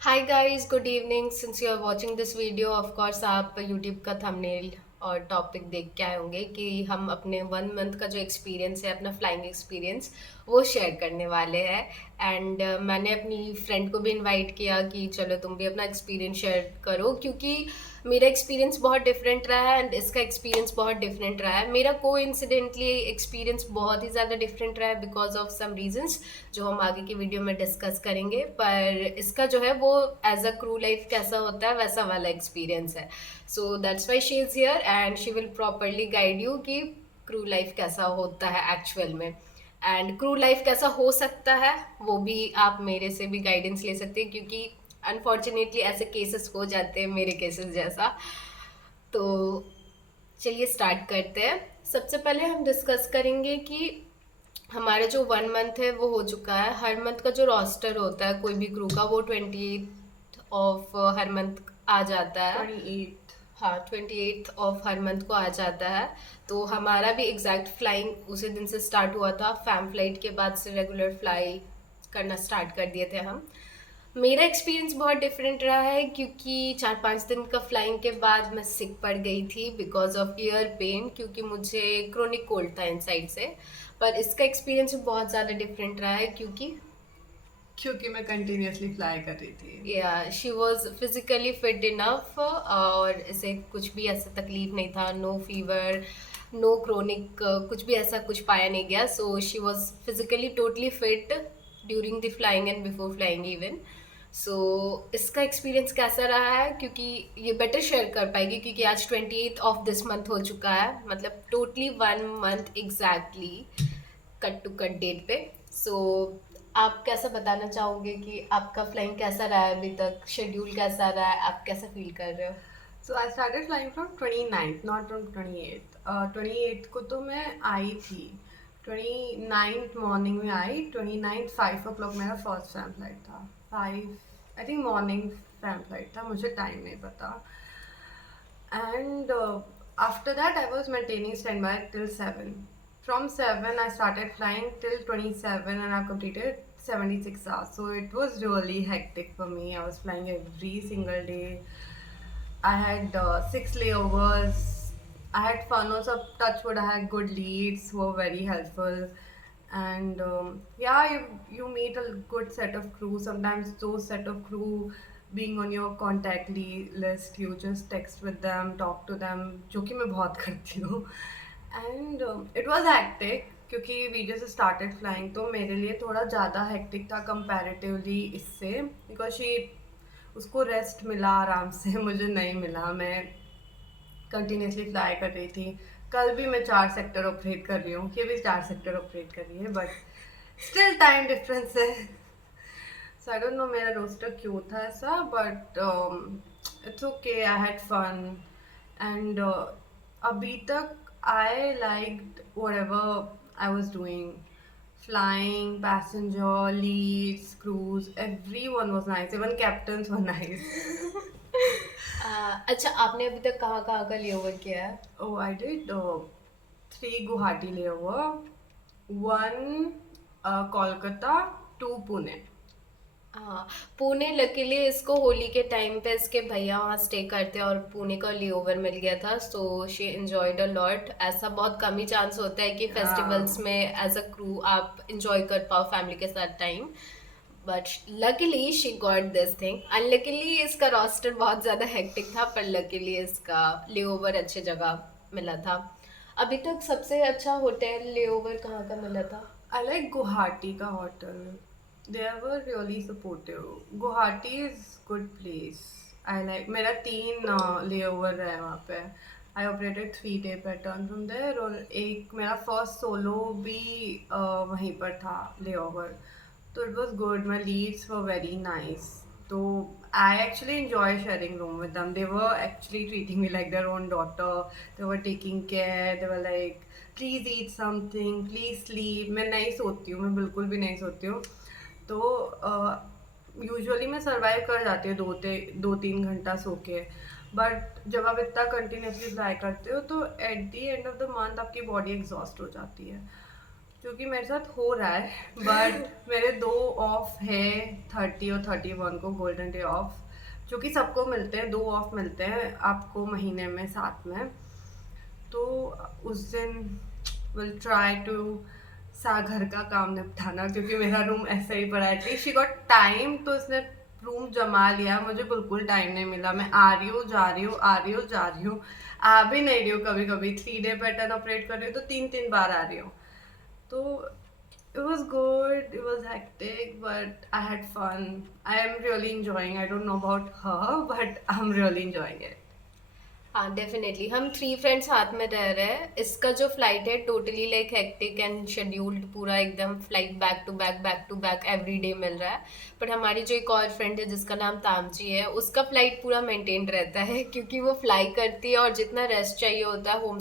Hi guys, good evening. Since you are watching this video, of course आप YouTube का thumbnail और topic देख के आए होंगे कि हम अपने 1 मंथ का जो एक्सपीरियंस है, अपना फ्लाइंग एक्सपीरियंस, वो शेयर करने वाले हैं। एंड मैंने अपनी फ्रेंड को भी इनवाइट किया कि चलो तुम भी अपना एक्सपीरियंस शेयर करो, क्योंकि मेरा एक्सपीरियंस बहुत डिफरेंट रहा है एंड इसका एक्सपीरियंस बहुत डिफरेंट रहा है। मेरा को इंसिडेंटली एक्सपीरियंस बहुत ही ज़्यादा डिफरेंट रहा है बिकॉज ऑफ सम रीजंस जो हम आगे की वीडियो में डिस्कस करेंगे। पर इसका जो है वो एज अ क्रू लाइफ कैसा होता है वैसा वाला एक्सपीरियंस है। So that's why she is here and she will properly guide you कि क्रू लाइफ कैसा होता है एक्चुअल में, एंड क्रू लाइफ कैसा हो सकता है वो भी आप मेरे से भी गाइडेंस ले सकते हैं, क्योंकि अनफॉर्चुनेटली ऐसे केसेस हो जाते हैं मेरे केसेस जैसा। तो चलिए स्टार्ट करते हैं। सबसे पहले हम डिस्कस करेंगे कि हमारा जो 1 मंथ है वो हो चुका है। हर मंथ का जो रोस्टर होता है कोई भी क्रू का, वो 28 ऑफ हर मंथ आ जाता है। 28। हाँ, 28 ऑफ हर मंथ को आ जाता है। तो हमारा भी एग्जैक्ट फ्लाइंग उसी दिन से स्टार्ट हुआ था। फैम फ्लाइट के बाद से रेगुलर फ्लाई करना स्टार्ट कर दिए थे हम। मेरा एक्सपीरियंस बहुत डिफरेंट रहा है, क्योंकि 4-5 दिन का फ्लाइंग के बाद मैं सिक पड़ गई थी बिकॉज ऑफ ईयर पेन, क्योंकि मुझे क्रोनिक कोल्ड था इनसाइड से। पर इसका एक्सपीरियंस बहुत ज़्यादा डिफरेंट रहा है, क्योंकि मैं कंटिन्यूअसली फ्लाई कर रही थी। या she was physically fit enough और इसे कुछ भी ऐसा तकलीफ नहीं था। नो फीवर, नो क्रोनिक, कुछ भी ऐसा कुछ पाया नहीं गया। So she was physically totally fit during the flying and before flying even. So इसका एक्सपीरियंस कैसा रहा है, क्योंकि ये बेटर शेयर कर पाएगी, क्योंकि आज 28 ऑफ दिस मंथ हो चुका है, मतलब totally 1 month exactly cut to cut date पे। सो आप कैसा बताना चाहोगे कि आपका फ्लाइंग कैसा रहा है अभी तक, शेड्यूल कैसा रहा है, आप कैसा फील कर रहे हो? So I started flying from 29th, not from 28th। 28th को तो मैं आई थी। 29th मॉर्निंग में आई। 29th 5 o'clock मेरा फर्स्ट फैम फ्लाइट था। 5, I think morning fam flight था, मुझे टाइम नहीं पता। And after that, I was maintaining standby till 7. From 7, I started flying till 27, and I've completed 76 hours. So it was really hectic for me. I was flying every single day. I had 6 layovers. I had fun also. Touchwood, I had good leads who were very helpful. And yeah, you meet a good set of crew. Sometimes those set of crew being on your contact list, you just text with them, talk to them, जो कि मैं बहुत करती हूँ. And it was hectic क्योंकि we just started flying, तो मेरे लिए थोड़ा ज़्यादा hectic था comparatively इससे, because she उसको रेस्ट मिला आराम से, मुझे नहीं मिला। मैं कंटिन्यूसली फ्लाई कर रही थी। कल भी मैं 4 सेक्टर ऑपरेट कर रही हूँ, ये भी 4 सेक्टर ऑपरेट कर रही है, बट स्टिल टाइम डिफरेंस है। सो आई डोंट नो मेरा रोस्टर क्यों था ऐसा, but it's okay, I had fun. And अभी तक I liked whatever I was doing, flying, passenger, leads, crews, everyone was nice, even captains were nice. अच्छा, आपने अभी तक कहाँ कहाँ का लेओवर किया है? Oh, I did 3 Guwahati layover, one Kolkata, 2 Pune. हाँ, पुणे लकीली इसको होली के टाइम पे इसके भैया वहाँ स्टे करते हैं और पुणे का लेओवर मिल गया था। So she enjoyed a lot. ऐसा बहुत कम ही चांस होता है कि फेस्टिवल्स में एज अ क्रू आप इंजॉय कर पाओ फैमिली के साथ time. But luckily she got this thing. Unluckily इसका रोस्टर बहुत ज़्यादा हेक्टिक था, पर लकीली इसका लेओवर अच्छे जगह मिला था। अभी तक सबसे अच्छा होटल लेओवर कहाँ का मिला था? I like Guwahati ka hotel. They were really supportive. Guwahati is good place. I like, मेरा 3 layover है वहाँ पे. I operated 3 day pattern from there, और एक मेरा first solo भी वहीं पर था layover. So it was good. My leads were very nice. So I actually enjoy sharing room with them. They were actually treating me like their own daughter. They were taking care. They were like, please eat something, please sleep. मैं नहीं सोती हूँ, मैं बिल्कुल भी नहीं सोती हूँ। तो यूजुअली मैं सर्वाइव कर जाती हूँ 2-3 घंटा सो के, बट जब आप इतना कंटिन्यूसली फ्लाई करते हो तो eight the end of the month आपकी बॉडी एग्जॉस्ट हो जाती है। क्योंकि मेरे साथ हो रहा है, बट मेरे 2 ऑफ है, 30 और 31 को गोल्डन डे ऑफ, जो कि सबको मिलते हैं, 2 ऑफ मिलते हैं आपको महीने में साथ में। तो उस दिन विल ट्राई टू सा घर का काम निपटाना, क्योंकि मेरा रूम ऐसे ही पड़ा है। एटलीस्ट शी गॉट टाइम, तो इसने रूम जमा लिया, मुझे बिल्कुल टाइम नहीं मिला। मैं आ रही हूँ, जा रही हूँ, आ रही हूँ, जा रही हूँ, आ भी नहीं रही हूँ। कभी कभी 3 डे पैटर्न ऑपरेट कर रही हूँ तो 3 बार आ रही हूँ। तो it was good, it was hectic, but I had fun. I am really enjoying. I don't know about her, but I'm really enjoying it. हाँ डेफिनेटली, हम 3 फ्रेंड्स साथ में रह रहे हैं। इसका जो फ्लाइट है totally like hectic and scheduled, पूरा एकदम flight back to back every day मिल रहा है। बट हमारी जो एक और फ्रेंड है जिसका नाम तामची है, उसका फ्लाइट पूरा मेंटेन रहता है क्योंकि वो फ्लाई करती है और जितना रेस्ट चाहिए होता है होम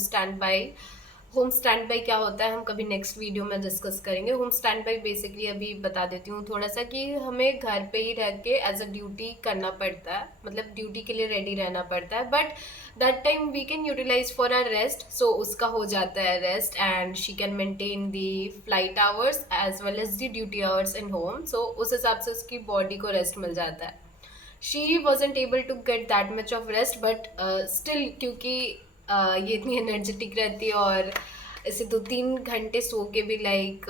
स्टैंड बाई क्या होता है हम कभी नेक्स्ट वीडियो में डिस्कस करेंगे। होम स्टैंड बाई बेसिकली अभी बता देती हूँ थोड़ा सा कि हमें घर पे ही रह के एज अ ड्यूटी करना पड़ता है, मतलब ड्यूटी के लिए रेडी रहना पड़ता है। But that time we can utilise for our rest, so उसका हो जाता है rest and she can maintain the flight hours as well as the duty hours in home. So उस हिसाब से उसकी बॉडी को रेस्ट मिल जाता है। She wasn't able to get that much of rest, but still क्योंकि ये इतनी एनर्जेटिक रहती है और ऐसे 2-3 घंटे सो के भी लाइक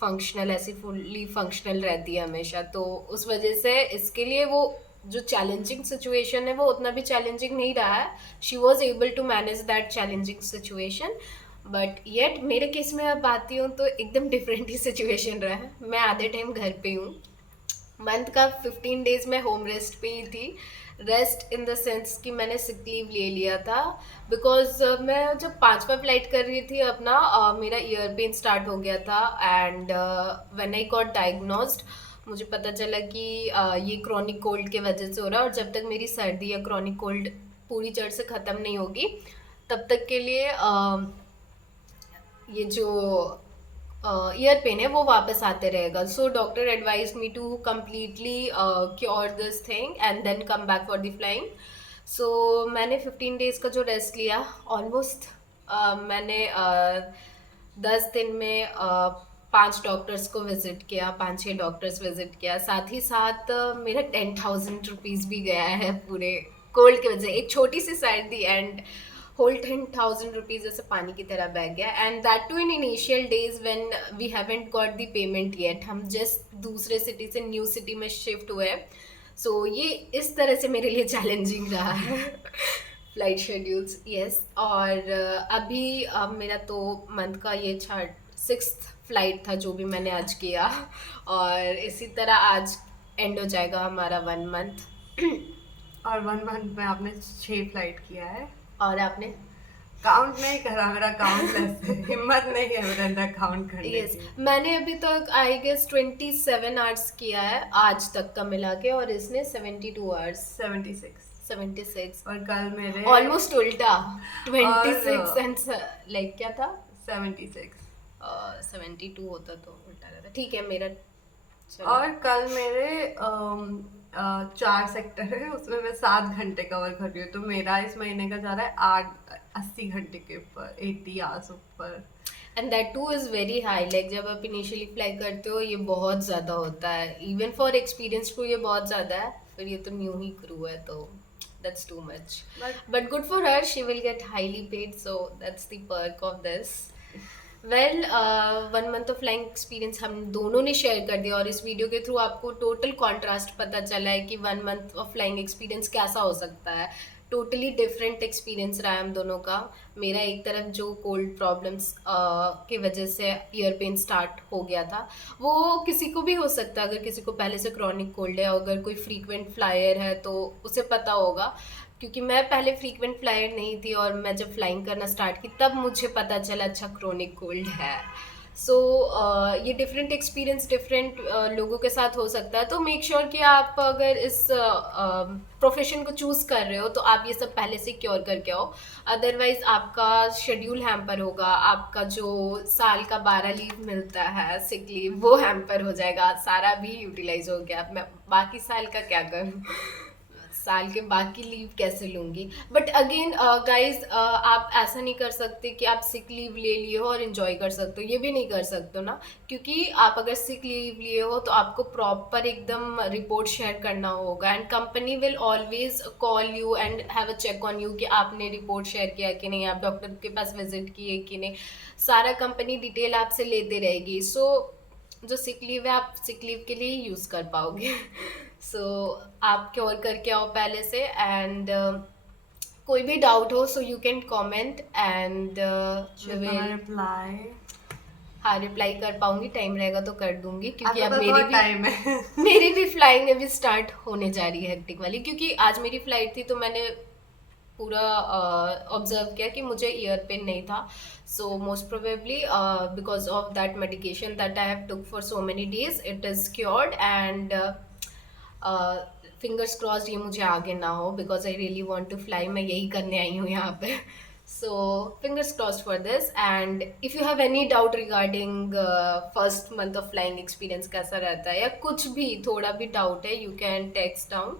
फंक्शनल, ऐसी फुल्ली फंक्शनल रहती है हमेशा। तो उस वजह से इसके लिए वो जो चैलेंजिंग सिचुएशन है वो उतना भी चैलेंजिंग नहीं रहा है। She was able to manage that challenging situation. But yet मेरे केस में अब आती हूँ तो एकदम डिफरेंट ही सिचुएशन रहा है। मैं आधे टाइम घर पे हूँ, मंथ का 15 डेज में होम रेस्ट पे ही थी। रेस्ट इन द सेंस कि मैंने सिक लीव ले लिया था बिकॉज मैं जब 5वां फ्लाइट कर रही थी अपना मेरा ईयर पेन स्टार्ट हो गया था and when I got diagnosed मुझे पता चला कि ये क्रॉनिक कोल्ड के वजह से हो रहा है। और जब तक मेरी सर्दी या क्रॉनिक कोल्ड पूरी तरह से ख़त्म नहीं होगी तब तक के लिए ये जो ईयर पेन है वो वापस आते रहेगा। So doctor advise me to completely cure this thing and then come back for the flying. So मैंने 15 डेज का जो रेस्ट लिया ऑलमोस्ट मैंने 10 दिन में 5 डॉक्टर्स को विजिट किया, 5-6 डॉक्टर्स विजिट किया। साथ ही साथ मेरा 10,000 रुपीज़ भी गया है पूरे कोल्ड की वजह से। एक छोटी सी सर्दी एंड होल 10,000 रुपीज़ ऐसे पानी की तरह बह गया। And that too in initial days when we haven't got the payment yet, हम जस्ट दूसरे सिटी से न्यू सिटी में शिफ्ट हुए। सो ये इस तरह से मेरे लिए चैलेंजिंग रहा है फ्लाइट शेड्यूल्स। यस, और अभी मेरा तो मंथ का ये 6th फ्लाइट था जो भी मैंने आज किया, और इसी तरह आज एंड हो जाएगा हमारा 1 मंथ। और 1 मंथ में आपने 6 फ्लाइट किया है। और आपने? काउंट नहीं करा, मेरा काउंट लेस है, हिम्मत नहीं है मेरे अंदर काउंट करने यस, की। मैंने अभी तक आई गेस 27 आवर्स किया है आज तक का मिला के, और इसने 72 आवर्स। 76 और कल मेरे ऑलमोस्ट उल्टा 26 एंड लाइक क्या था 76 72 होता तो उल्टा रहता। ठीक है मेरा। और कल मेरे 4 सेक्टर है, उसमें मैं 7 घंटे कवर कर रही हूँ, तो मेरा इस महीने का जा रहा है 80 घंटे के ऊपर, 80 आवर्स ऊपर। And that two is very high. Like जब आप इनिशियली फ्लाई करते हो ये बहुत ज़्यादा होता है, इवन फॉर एक्सपीरियंस क्रू ये बहुत ज़्यादा है, फिर ये तो न्यू ही क्रू है तो that's too much. But good for her, she will get highly paid, so that's the perk of this. Well 1 month of flying experience हम दोनों ने शेयर कर दिया, और इस वीडियो के थ्रू आपको टोटल कॉन्ट्रास्ट पता चला है कि 1 मंथ ऑफ फ्लाइंग एक्सपीरियंस कैसा हो सकता है। टोटली डिफरेंट एक्सपीरियंस रहा है हम दोनों का। मेरा एक तरफ जो कोल्ड प्रॉब्लम्स की वजह से ईयर पेन स्टार्ट हो गया था, वो किसी को भी हो सकता है। अगर किसी को पहले से क्रॉनिक कोल्ड है, अगर कोई फ्रीक्वेंट फ्लायर है तो उसे पता होगा, क्योंकि मैं पहले फ्रीक्वेंट फ्लायर नहीं थी और मैं जब फ्लाइंग करना स्टार्ट की तब मुझे पता चला अच्छा क्रोनिक कोल्ड है। सो ये डिफरेंट एक्सपीरियंस डिफरेंट लोगों के साथ हो सकता है। तो मेक श्योर कि आप अगर इस प्रोफेशन को चूज़ कर रहे हो तो आप ये सब पहले से क्योर करके आओ, अदरवाइज आपका शेड्यूल हैम्पर होगा। आपका जो साल का 12 लीव मिलता है सिक लीव, वो हैम्पर हो जाएगा, सारा भी यूटिलाइज हो गया, मैं बाकी साल का क्या करूँ। साल के बाकी लीव कैसे लूँगी? बट अगेन गाइज़, आप ऐसा नहीं कर सकते कि आप सिक लीव ले लिए हो और एन्जॉय कर सकते हो, ये भी नहीं कर सकते हो ना, क्योंकि आप अगर सिक लीव लिए हो तो आपको प्रॉपर एकदम रिपोर्ट शेयर करना होगा, and company will always call you and have a check on you कि आपने रिपोर्ट शेयर किया कि नहीं, आप डॉक्टर के पास विज़िट किए कि नहीं, सारा कंपनी डिटेल आपसे लेते रहेगी। सो जो सिक लीव है आप सिक लीव के लिए ही यूज़ कर पाओगे। सो आप क्योर करके आओ पहले से, एंड कोई भी डाउट हो so you can comment and we She's gonna will, reply. हाँ रिप्लाई कर पाऊंगी, टाइम रहेगा तो कर दूंगी, क्योंकि आपके अब पास मेरी बहुत भी टाइम है। मेरी भी फ्लाइंग अभी स्टार्ट होने जा रही है हेक्टिक वाली, क्योंकि आज मेरी फ्लाइट थी तो मैंने पूरा ऑब्जर्व किया कि मुझे ईयर पेन नहीं था। So most probably because of that medication that I have took for so many days it is cured, and fingers crossed ये मुझे आगे ना हो, because I really want to fly, मैं यही करने आई हूँ यहाँ पे। So fingers crossed for this, and if you have any doubt regarding first month of flying experience कैसा रहता है, या कुछ भी थोड़ा भी डाउट है, यू कैन टेक्स्ट डाउन।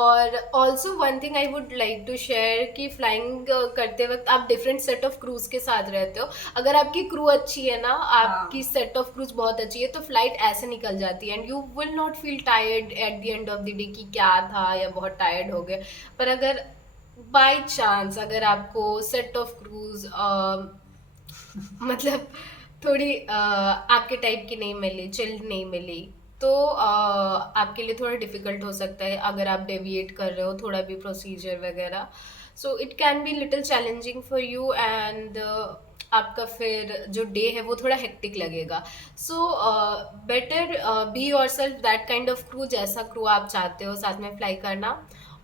और also one thing I would like to share कि फ्लाइंग करते वक्त आप डिफरेंट सेट ऑफ क्रूज के साथ रहते हो। अगर आपकी क्रू अच्छी है ना, आपकी हाँ, सेट ऑफ क्रूज बहुत अच्छी है, तो फ्लाइट ऐसे निकल जाती है and you will not feel tired at the end of the day कि क्या था या बहुत टायर्ड हो गए। पर अगर बाय चांस अगर आपको सेट ऑफ क्रूज मतलब थोड़ी आपके टाइप की नहीं मिली, चिल्ड नहीं मिली, तो आपके लिए थोड़ा डिफिकल्ट हो सकता है अगर आप डेविएट कर रहे हो थोड़ा भी प्रोसीजर वगैरह। So it can be little challenging for you, and आपका फिर जो डे है वो थोड़ा हेक्टिक लगेगा। So better be your self that kind of crew, जैसा क्रू आप चाहते हो साथ में फ्लाई करना।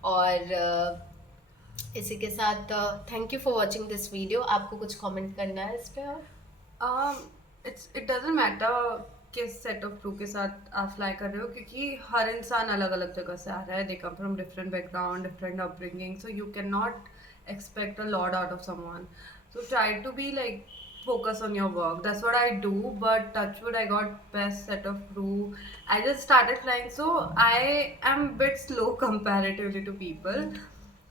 और इसी के साथ thank you for watching this video. आपको कुछ कमेंट करना है इस पे? और um, it doesn't matter किस सेट ऑफ क्रू के साथ आप फ्लाई कर रहे हो, क्योंकि हर इंसान अलग अलग जगह से आ रहा है. They come from different background, different upbringing, so you can not expect a lot out of someone. So try to be like focus on your work. That's what I do. But touchwood, I got best set of crew. I just started flying, so I am bit slow comparatively to people.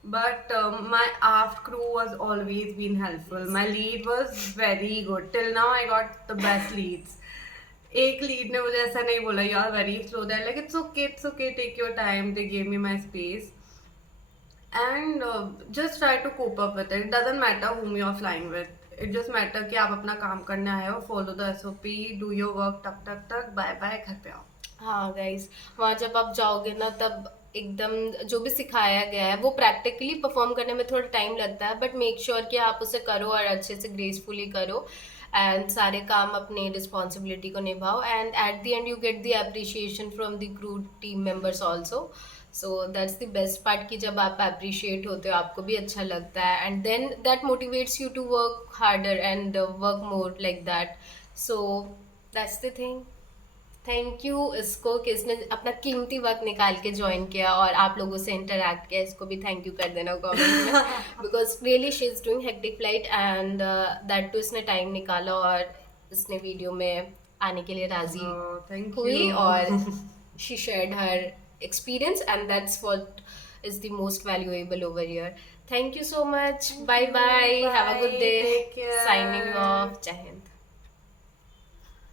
But my aft crew was always been helpful. My lead was very good. Till now, I got the best leads. एक lead ने मुझे ऐसा नहीं बोला you are very slow, that like it's okay, take your time, they gave me my space. And just try to cope up with it. It doesn't matter whom you are flying with. It just matter कि आप अपना काम करने आए हो, follow the SOP, do your work, टक टक टक, बाय बाय, घर पे आओ. हाँ गाइस, वहाँ जब आप जाओगे ना तब एकदम जो भी सिखाया गया है वो प्रैक्टिकली परफॉर्म करने में थोड़ा टाइम लगता है, बट मेक श्योर कि आप उसे करो और अच्छे से ग्रेसफुली करो, एंड सारे काम अपनी रिस्पॉन्सिबिलिटी को निभाओ, and at the end you get the appreciation from the crew team members also. So that's the best part कि जब आप अप्रिशिएट होते हो आपको भी अच्छा लगता है, and then that motivates you to work harder and work more like that. So that's the thing. Thank you इसको कि इसने अपना कीमती वक्त निकाल के ज्वाइन किया और आप लोगों से इंटरैक्ट किया, इसको भी थैंक यू कर देना कमेंट में, because really she is doing hectic flight, and that too इसने टाइम निकाला और इसने वीडियो में आने के लिए राजी Thank हुई, you. और she shared her experience, and that's what is the most valuable over here. Thank you so much, bye bye, have a good Bye. Day, Take signing care. Off, जय हिंद।